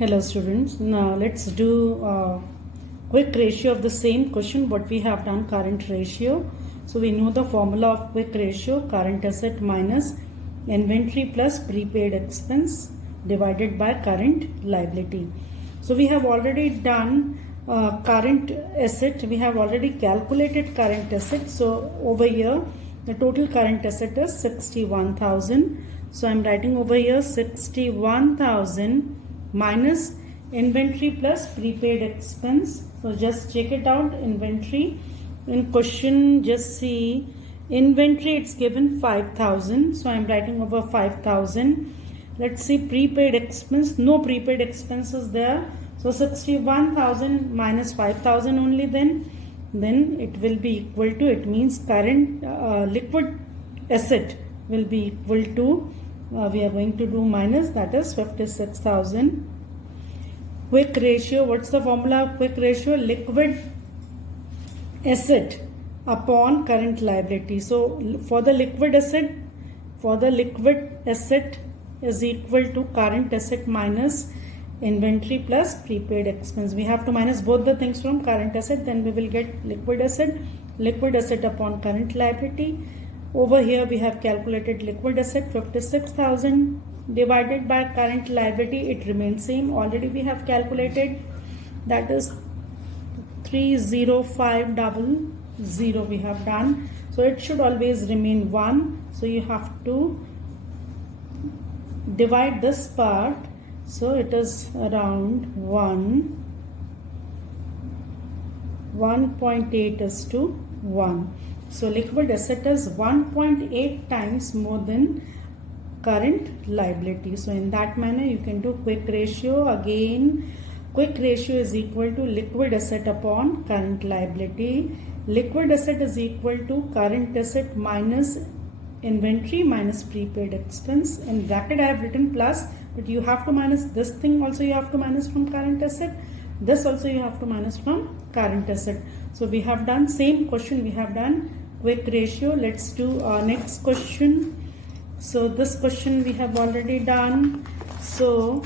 Hello students, now let's do a quick ratio of the same question what we have done, current ratio. So we know the formula of quick ratio, current asset minus inventory plus prepaid expense divided by current liability. So we have already done current asset, we have already calculated current asset. So over here the total current asset is 61,000. So I am writing over here 61,000 minus inventory plus prepaid expense. So just check it out. Inventory in question, just see inventory, it's given 5,000. So I am writing over 5,000. Let's see prepaid expense. No prepaid expenses there. So 61,000 minus 5,000 only, then it will be equal to, it means current liquid asset will be equal to, we are going to do minus, that is 56,000. Quick ratio, what's the formula of quick ratio? Liquid asset upon current liability. So for the liquid asset is equal to current asset minus inventory plus prepaid expense. We have to minus both the things from current asset, then we will get liquid asset upon current liability. Over here we have calculated liquid asset 56,000 divided by current liability, it remains same. Already we have calculated, that is 30500 we have done. So it should always remain 1. So you have to divide this part. So it is around 1.8 is to 1. So liquid asset is 1.8 times more than current liability. So in that manner you can do quick ratio. Again, quick ratio is equal to liquid asset upon current liability. Liquid asset is equal to current asset minus inventory minus prepaid expense. In bracket I have written plus, but you have to minus this thing also, you have to minus from current asset. This also you have to minus from current asset. So we have done same question, we have done quick ratio. Let's do our next question. So this question we have already done. So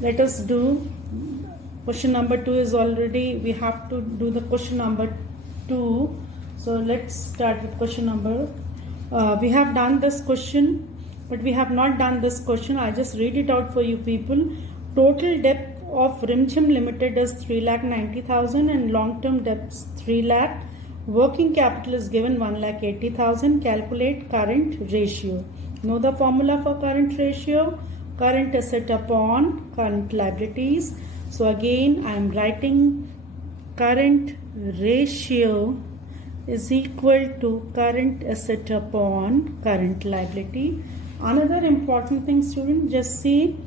let us do question number 2 is already, we have to do the question number 2. So let's start with question number. We have done this question, but we have not done this question. I just read it out for you people. Total debt of Rimchim Limited is 3,90,000 and long-term debts 3 lakh. Working capital is given 1,80,000. Calculate current ratio. Know the formula for current ratio? Current asset upon current liabilities. So again I am writing current ratio is equal to current asset upon current liability. Another important thing, student, just see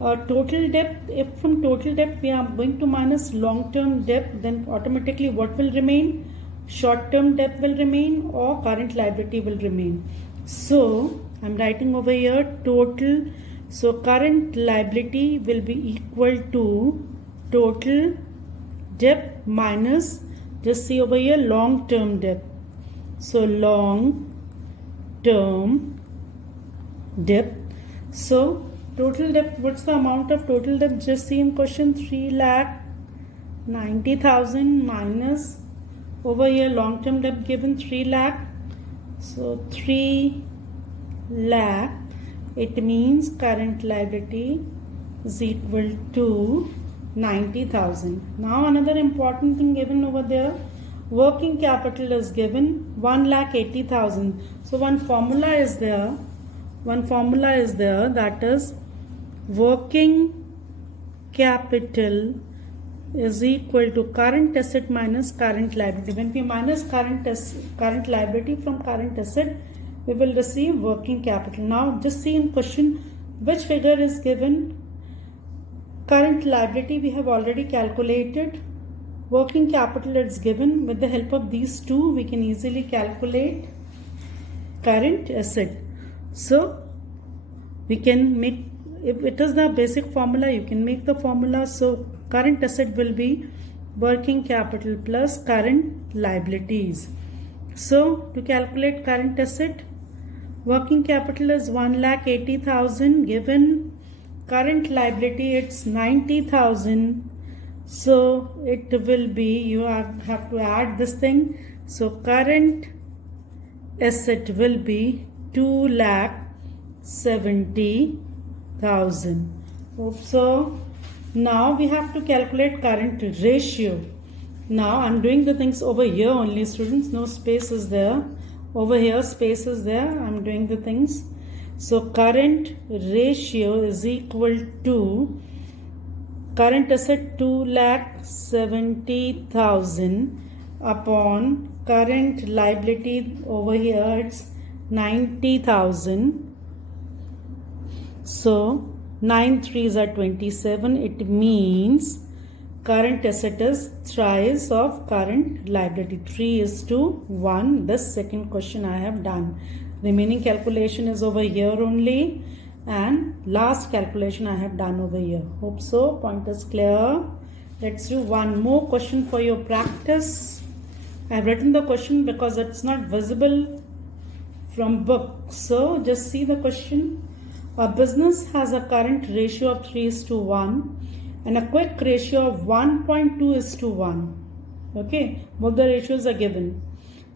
total debt. If from total debt we are going to minus long-term debt, then automatically what will remain? Short-term debt will remain or current liability will remain. So I'm writing over here total. So current liability will be equal to total debt minus, just see over here, long-term debt. So long-term debt. So total debt, what's the amount of total debt? Just see in question, 3,90,000 minus over here long-term debt given 3 lakh. So 3 lakh, it means current liability is equal to 90,000. Now another important thing given over there, working capital is given 1,80,000. So one formula is there, that is working capital is equal to current asset minus current liability. When we minus current liability from current asset, we will receive working capital. Now just see in question which figure is given. Current liability we have already calculated. Working capital is given. With the help of these two we can easily calculate current asset. So we can make, if it is the basic formula, you can make the formula. So current asset will be working capital plus current liabilities. So to calculate current asset, working capital is 1,80,000 given current liability, it's 90,000. So it will be, you have to add this thing. So current asset will be 2,70,000. Hope so. Now we have to calculate current ratio. Now I'm doing the things over here only, students. No space is there. Over here space is there. I'm doing the things. So current ratio is equal to current asset 2,70,000 upon current liability over here, it's 90,000. So 9 3s are 27. It means current asset is thrice of current liability. 3:1. This second question I have done. Remaining calculation is over here only, and last calculation I have done over here. Hope so. Point is clear. Let's do one more question for your practice. I have written the question because it's not visible from book. So just see the question. A business has a current ratio of 3:1 and a quick ratio of 1.2:1. Okay, both the ratios are given.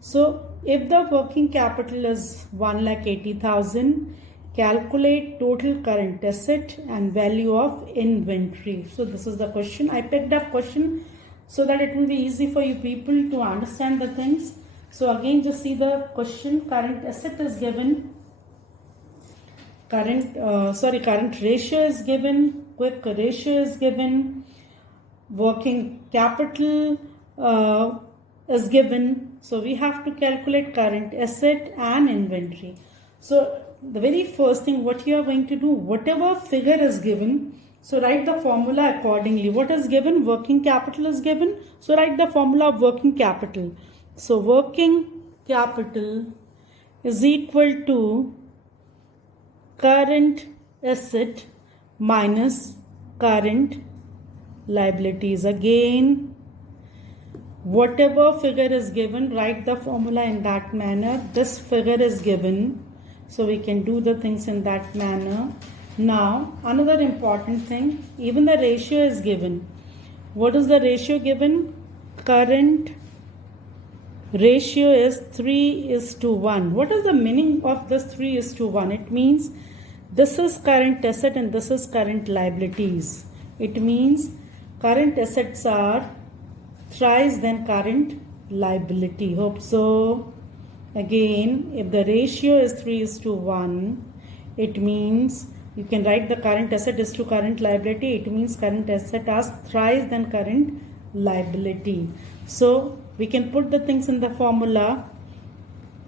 So if the working capital is 1,80,000, calculate total current asset and value of inventory. So this is the question. I picked up question so that it will be easy for you people to understand the things. So again, just see the question. Current asset is given. Current ratio is given. Quick ratio is given. Working capital is given. So we have to calculate current asset and inventory. So the very first thing what you are going to do, whatever figure is given, so write the formula accordingly. What is given? Working capital is given. So write the formula of working capital. So working capital is equal to current asset minus current liabilities. Again, whatever figure is given, write the formula in that manner. This figure is given, so we can do the things in that manner. Now, another important thing, even the ratio is given. What is the ratio given? Current ratio is 3:1. What is the meaning of this 3:1? It means this is current asset and this is current liabilities. It means current assets are thrice than current liability. Hope so. Again, if the ratio is 3:1, it means you can write the current asset is to current liability. It means current asset is thrice than current liability. So we can put the things in the formula.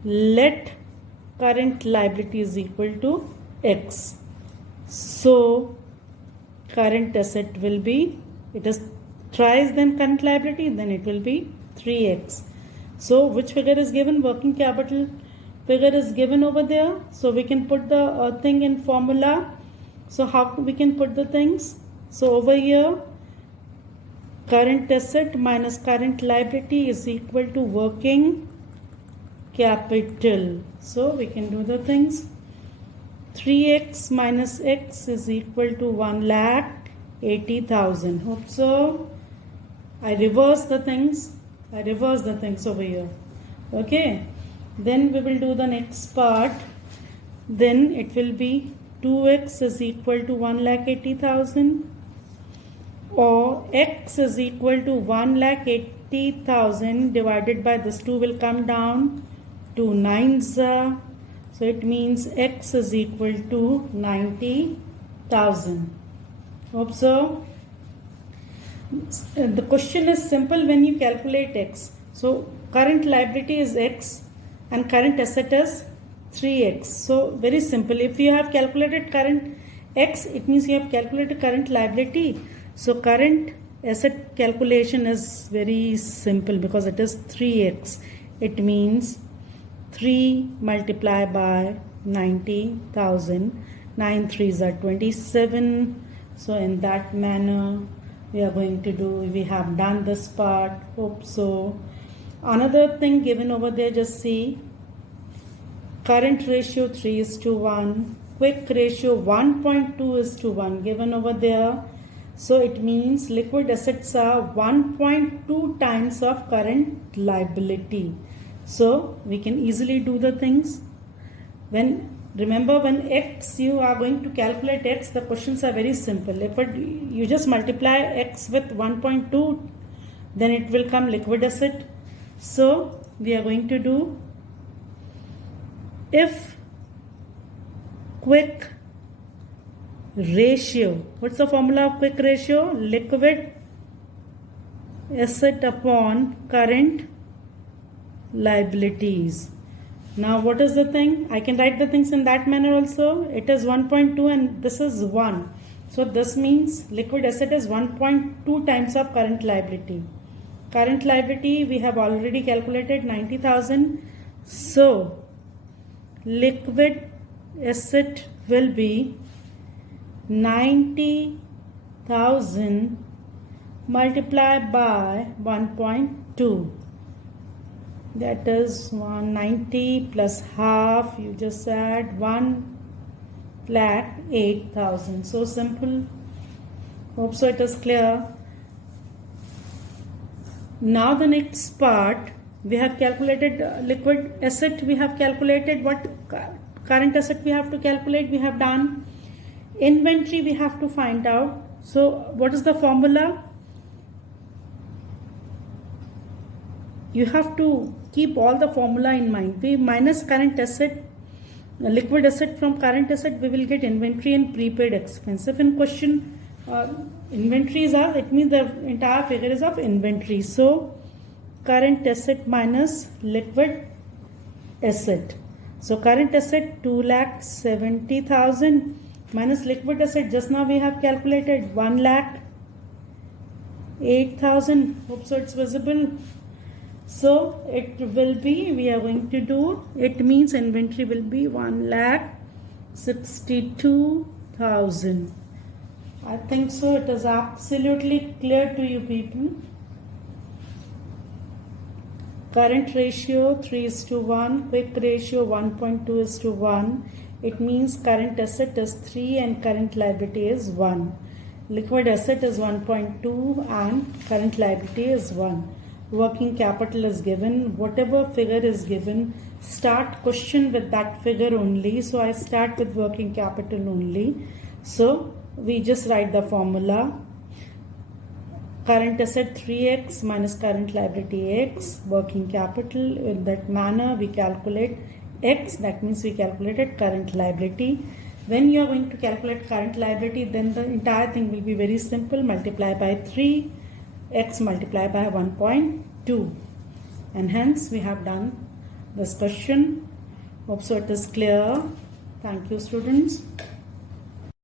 Let current liability is equal to X. So current asset will be, it is thrice than current liability, then it will be 3x. So which figure is given? Working capital figure is given over there. So we can put the thing in formula. So how we can put the things? So over here, current asset minus current liability is equal to working capital. So we can do the things. 3x minus x is equal to 1,80,000. Hope so. I reverse the things over here. Okay. Then we will do the next part. Then it will be 2x is equal to 1,80,000, or x is equal to 1,80,000 divided by this 2 will come down to 9s. So it means x is equal to 90,000. Hope so. The question is simple when you calculate x. So current liability is x and current asset is 3x. So very simple. If you have calculated current x, it means you have calculated current liability. So current asset calculation is very simple because it is 3x. It means 3 multiplied by 90,000. 9 3s are 27. So in that manner we are going to do. We have done this part. Hope so. Another thing given over there, just see current ratio 3:1, quick ratio 1.2 is to 1 given over there. So it means liquid assets are 1.2 times of current liability. So we can easily do the things. Remember when X, you are going to calculate X, the questions are very simple. If you just multiply X with 1.2, then it will come liquid asset. So we are going to do, if quick ratio, what's the formula of quick ratio? Liquid asset upon current liabilities. Now what is the thing? I can write the things in that manner also. It is 1.2 and this is 1. So this means liquid asset is 1.2 times of current liability. Current liability we have already calculated 90,000. So liquid asset will be 90,000 multiplied by 1.2. That is 190 plus half, you just add 1,08,000. So simple. Hope so it is clear. Now the next part, we have calculated liquid asset, we have calculated what current asset we have to calculate, we have done. Inventory we have to find out. So what is the formula? You have to keep all the formula in mind. We minus current asset, liquid asset from current asset, we will get inventory and prepaid expense. If in question inventories are, it means the entire figure is of inventory. So current asset minus liquid asset. So current asset 2,70,000 minus liquid asset, just now we have calculated 1,08,000. Hope so it's visible. So it will be, we are going to do, it means inventory will be 1,62,000. I think so it is absolutely clear to you people. Current ratio 3:1, quick ratio 1.2:1. It means current asset is 3 and current liability is 1. Liquid asset is 1.2 and current liability is 1. Working capital is given. Whatever figure is given, start question with that figure only. So I start with working capital only. So we just write the formula. Current asset 3x minus current liability x. Working capital, in that manner we calculate x. That means we calculated current liability. When you are going to calculate current liability, then the entire thing will be very simple. Multiply by 3. X multiplied by 1.2, and hence we have done this question. Hope so it is clear. Thank you, students.